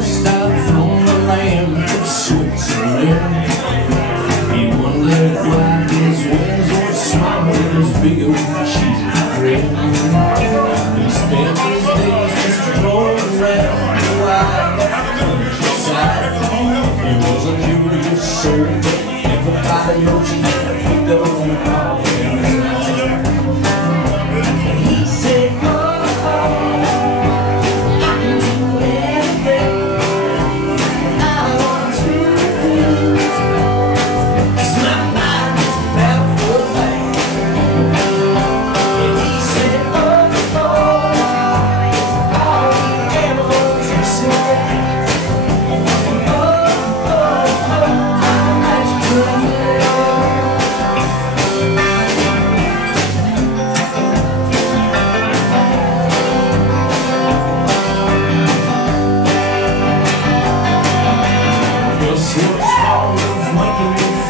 Stop from the land of Switzerland. He wondered why his wings were small and his big old cheesy grin. He spent his days just rolling around the wide countryside. He was a curious soul, but everybody knows he had a big old heart inside. And he said,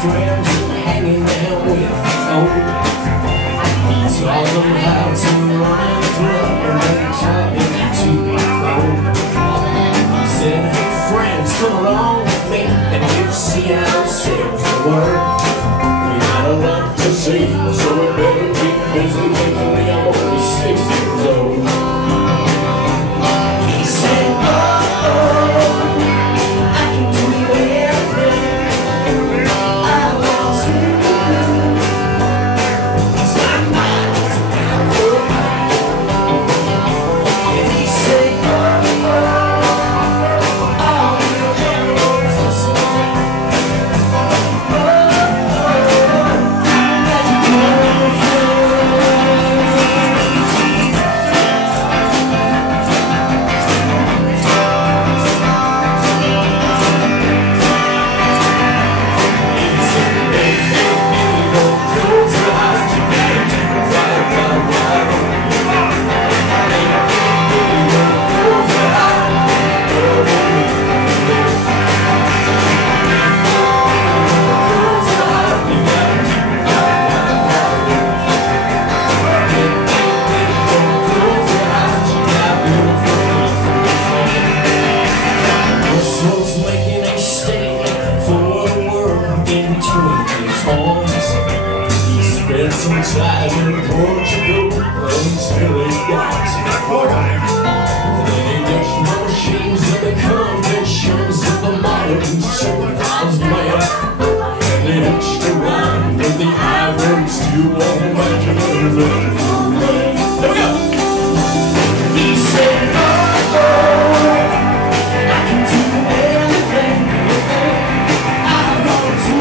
friends and hanging out with old. He taught them how to run and club, and they taught him to roll. He said, hey friends, come along with me and we'll see ourselves the world. We got a lot to see, so we better keep busy. Wait for me, I'm only 6 years old. He said, some time in Portugal until he got to the port. Then he dashed the machines and the conventions of the modern civilized man. And they hitched a ride with the iron steel on imaginary. There we go! He said, I can do anything I want to.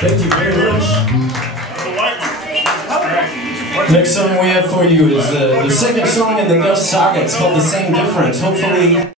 Thank you very much. Next song we have for you is the second song in the Gus saga. It's called The Same Difference. Hopefully